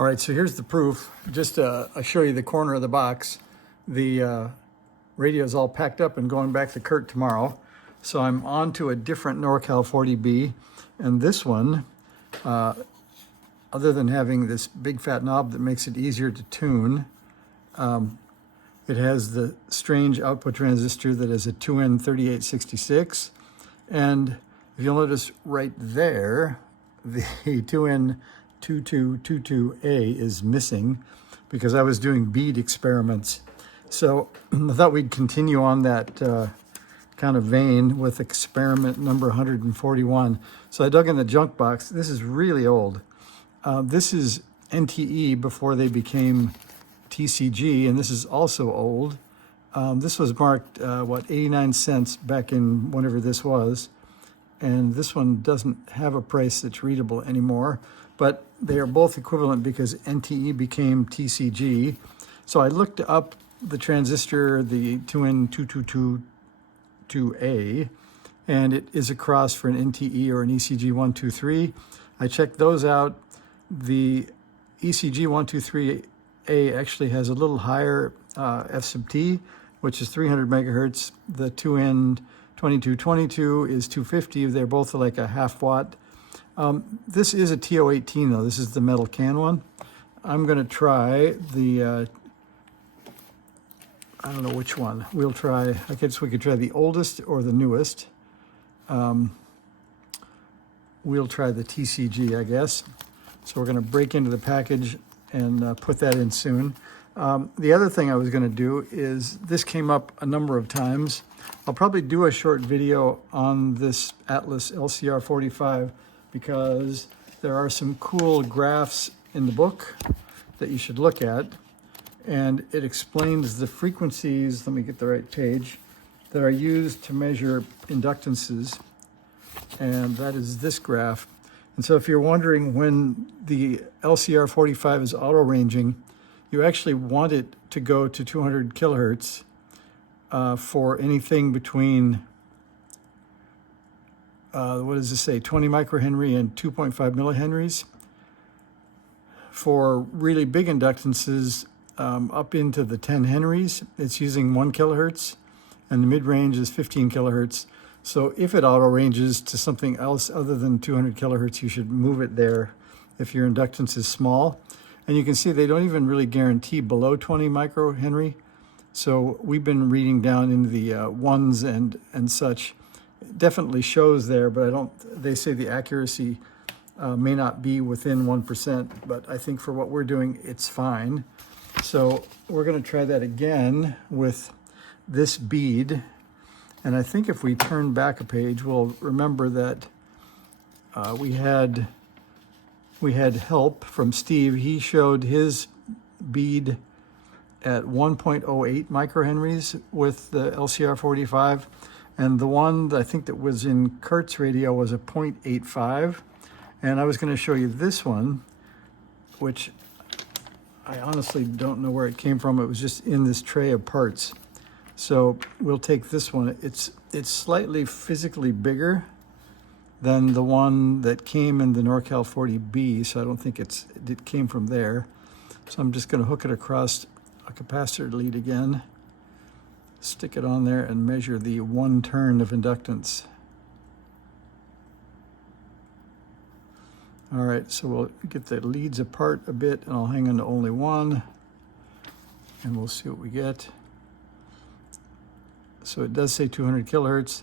All right, so here's the proof. Just I'll show you the corner of the box. The radio is all packed up and going back to Kurt tomorrow. So I'm on to a different NorCal 40B. And this one, other than having this big fat knob that makes it easier to tune, it has the strange output transistor that is a 2N3866. And if you'll notice right there, the 2N2222A is missing because I was doing bead experiments. So I thought we'd continue on that kind of vein with experiment number 141. So I dug in the junk box. This is really old. This is NTE before they became TCG, and this is also old. This was marked, 89 cents back in whenever this was. And this one doesn't have a price that's readable anymore, but they are both equivalent because NTE became TCG. So I looked up the transistor, the 2N2222A, and it is a cross for an NTE or an ECG 123. I checked those out. The ECG 123A actually has a little higher F sub T, which is 300 megahertz. The 2N2222 is 250. They're both like a half watt. This is a TO18 though. This is the metal can one. I'm going to try the, I don't know which one. We'll try, I guess we could try the oldest or the newest. We'll try the TCG, I guess. So we're going to break into the package and put that in soon. The other thing I was going to do is, this came up a number of times. I'll probably do a short video on this Atlas LCR 45 because there are some cool graphs in the book that you should look at. And it explains the frequencies, let me get the right page, that are used to measure inductances. And that is this graph. And so if you're wondering when the LCR 45 is auto ranging, you actually want it to go to 200 kilohertz for anything between, what does this say, 20 microhenry and 2.5 millihenries. For really big inductances, up into the 10 henries, it's using 1 kilohertz, and the mid-range is 15 kilohertz. So if it auto ranges to something else other than 200 kilohertz, you should move it there if your inductance is small. And you can see they don't even really guarantee below 20 microhenry. So we've been reading down into the ones and such. It definitely shows there, but they say the accuracy may not be within 1%, but I think for what we're doing, it's fine. So we're going to try that again with this bead. And I think if we turn back a page, we'll remember that we had help from Steve. He showed his bead at 1.08 microhenries with the LCR 45. And the one that I think that was in Kurt's radio was a 0.85. And I was going to show you this one, which I honestly don't know where it came from. It was just in this tray of parts. So we'll take this one. It's slightly physically bigger than the one that came in the NorCal 40B, so I don't think it came from there. So I'm just going to hook it across a capacitor lead again, stick it on there, and measure the 1 turn of inductance. All right, so we'll get the leads apart a bit, and I'll hang on to only one, and we'll see what we get. So it does say 200 kilohertz.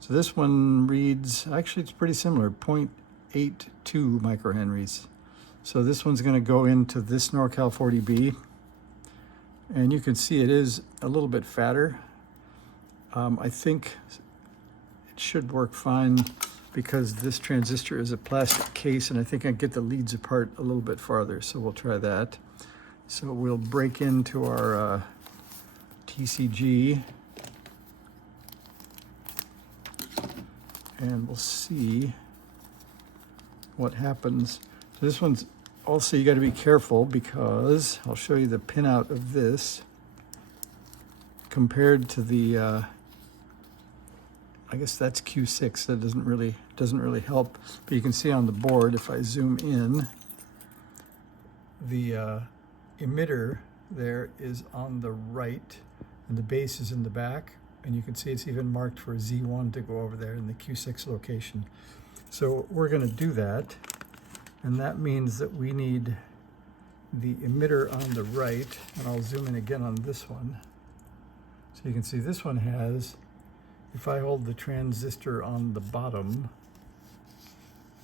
So this one reads, actually it's pretty similar, 0.82 microhenries. So this one's going to go into this NorCal 40B. And you can see it is a little bit fatter. I think it should work fine because this transistor is a plastic case, and I think I can get the leads apart a little bit farther. So we'll try that. So we'll break into our TCG. And we'll see what happens. So this one's also, you got to be careful because I'll show you the pinout of this compared to the, I guess that's Q6. That doesn't really help. But you can see on the board, if I zoom in, the emitter there is on the right, and the base is in the back. And you can see it's even marked for Z1 to go over there in the Q6 location. So we're going to do that, and that means that we need the emitter on the right, and I'll zoom in again on this one. So you can see this one has, if I hold the transistor on the bottom,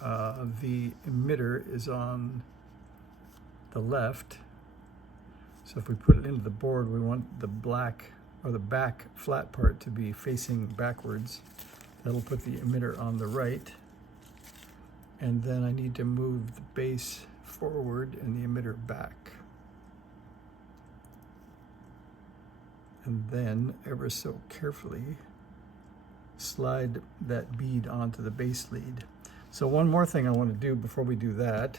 the emitter is on the left. So if we put it into the board, we want the black or the back flat part to be facing backwards. That'll put the emitter on the right. And then I need to move the base forward and the emitter back. And then ever so carefully slide that bead onto the base lead. So one more thing I want to do before we do that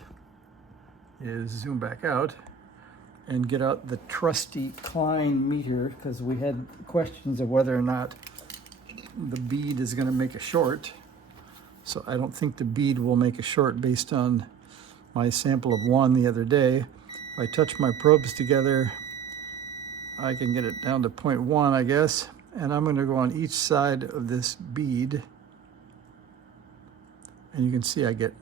is zoom back out and get out the trusty Klein meter, because we had questions of whether or not the bead is going to make a short. So I don't think the bead will make a short based on my sample of 1 the other day. If I touch my probes together, I can get it down to 0.1, I guess. And I'm going to go on each side of this bead. And you can see I get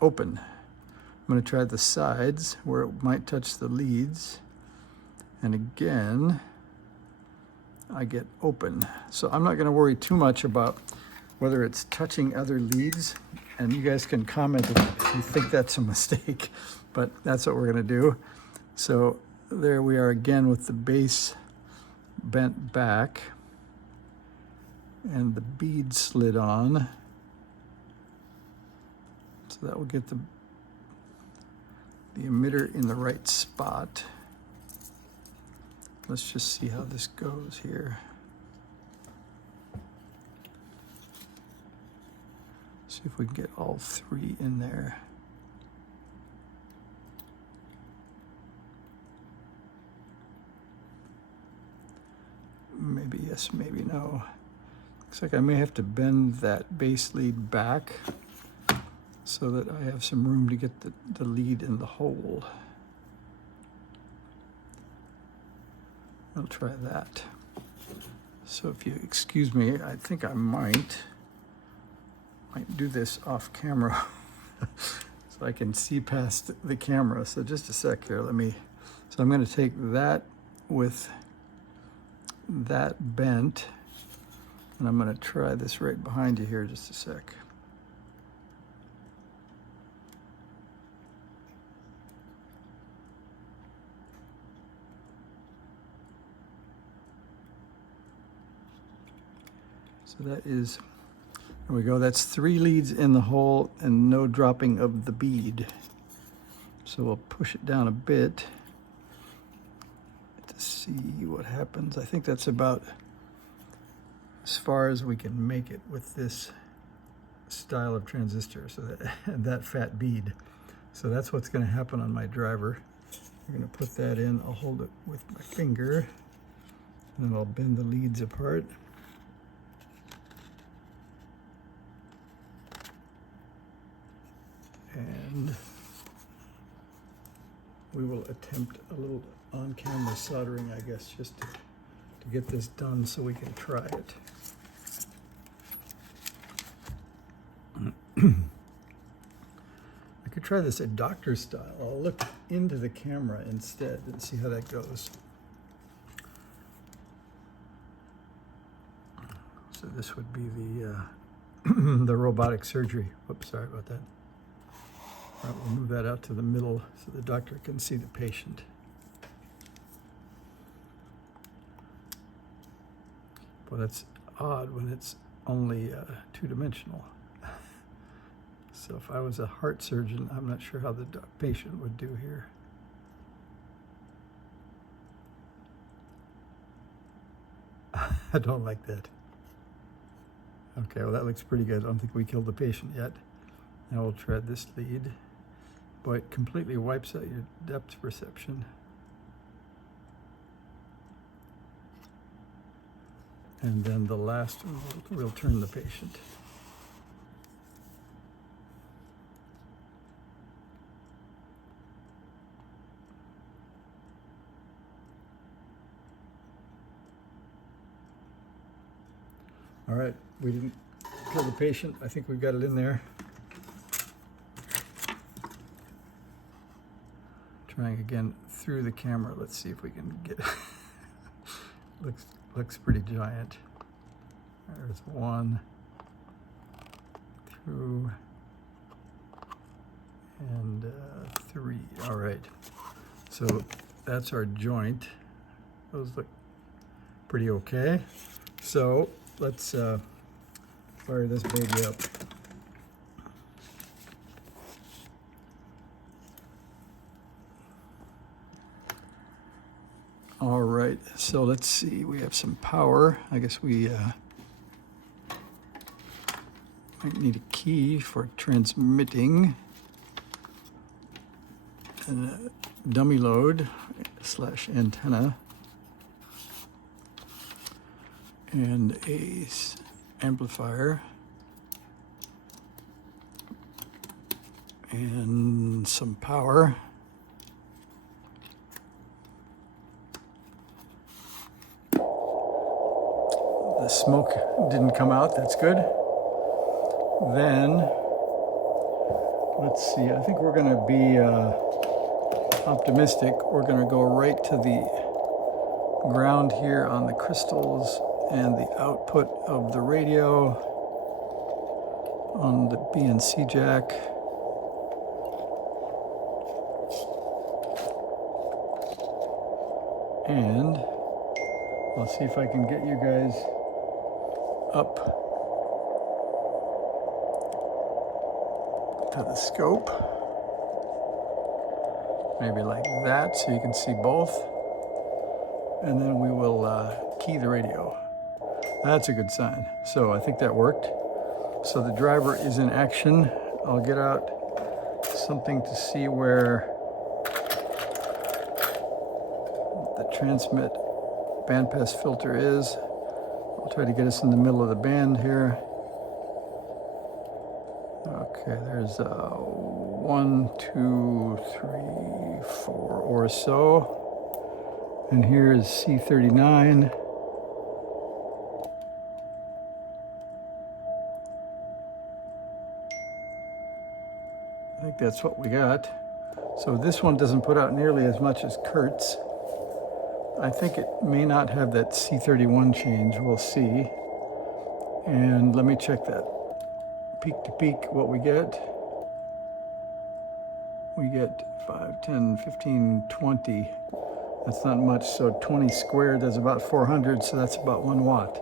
open. I'm going to try the sides where it might touch the leads. And again, I get open. So I'm not going to worry too much about whether it's touching other leads. And you guys can comment if you think that's a mistake, but that's what we're going to do. So there we are again with the base bent back and the bead slid on. So that will get the emitter in the right spot. Let's just see how this goes here. See if we can get all 3 in there. Maybe yes, maybe no. Looks like I may have to bend that base lead back so that I have some room to get the lead in the hole. I'll try that. So if you excuse me, I think I might do this off camera so I can see past the camera. So just a sec here, so I'm going to take that with that bent, and I'm going to try this right behind you here, just a sec. So that is, there we go, that's 3 leads in the hole and no dropping of the bead. So we'll push it down a bit to see what happens. I think that's about as far as we can make it with this style of transistor, so that fat bead. So that's what's going to happen on my driver. I'm going to put that in. I'll hold it with my finger, and then I'll bend the leads apart. And we will attempt a little on-camera soldering, I guess, just to get this done so we can try it. I could try this at doctor style. I'll look into the camera instead and see how that goes. So this would be the the robotic surgery. Whoops, sorry about that. All right, we'll move that out to the middle so the doctor can see the patient. Well, that's odd when it's only 2-dimensional. So if I was a heart surgeon, I'm not sure how the patient would do here. I don't like that. Okay, well that looks pretty good. I don't think we killed the patient yet. Now we'll tread this lead. Boy, it completely wipes out your depth perception. And then the last one, we'll turn the patient. All right, we didn't kill the patient. I think we've got it in there. Trying again through the camera. Let's see if we can get it. looks pretty giant. There's 1, 2, and 3. All right. So that's our joint. Those look pretty okay. So let's fire this baby up. All right, so let's see, we have some power. I guess we might need a key for transmitting, and a dummy load / antenna, and a amplifier, and some power. The smoke didn't come out, that's good. Then, let's see, I think we're gonna be optimistic. We're gonna go right to the ground here on the crystals and the output of the radio on the BNC jack. And I'll see if I can get you guys up to the scope, maybe like that, so you can see both, and then we will key the radio. That's a good sign. So I think that worked. So the driver is in action. I'll get out something to see where the transmit bandpass filter is. I'll try to get us in the middle of the band here. Okay, there's 1, 2, 3, 4 or so. And here is C39. I think that's what we got. So this one doesn't put out nearly as much as Kurt's. I think it may not have that C31 change, we'll see. And let me check that. Peak to peak, what we get. We get 5, 10, 15, 20. That's not much, so 20 squared is about 400, so that's about 1 watt.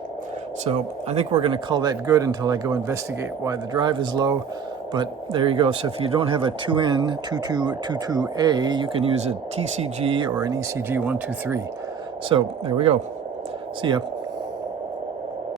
So I think we're gonna call that good until I go investigate why the drive is low. But there you go. So if you don't have a 2N, 2222A, you can use a TCG or an ECG 123. So there we go. See ya.